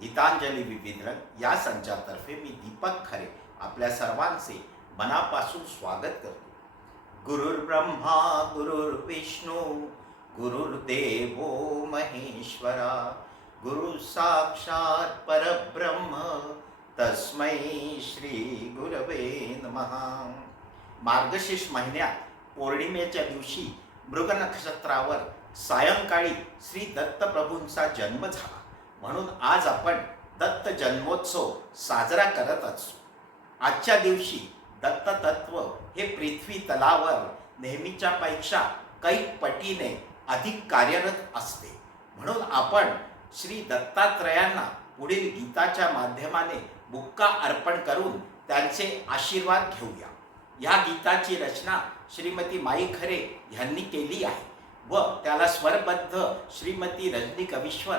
गीतांजली विविध रंग या संचातर्फे मी दीपक खरे आपल्या सर्वांचे मनापासून स्वागत करतो. गुरुर्ब्रह्मा गुरुर्विष्णू गुरुर्देव महेश्वरा गुरु साक्षात परब्रह्म तस्मै श्री गुरवे नमः. मार्गशीर्ष महिन्यात पौर्णिमेच्या दिवशी मृग नक्षत्रावर सायंकाळी श्री दत्तप्रभूंचा जन्म झाला. म्हणून आज आपण दत्त जन्मोत्सव साजरा करत असतो आजच्या दिवशी दत्त तत्व हे पृथ्वी तलावर नेहमीच्या पेक्षा काही पटीने अधिक कार्यरत असते. म्हणून आपण श्री दत्तात्रयांना पुढील गीताच्या माध्यमाने बुक्का अर्पण करून त्यांचे आशीर्वाद घेऊया. या गीताची रचना श्रीमती माई खरे यांनी केली आहे व त्याला स्वरबद्ध श्रीमती रजनी कविश्वर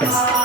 Yes.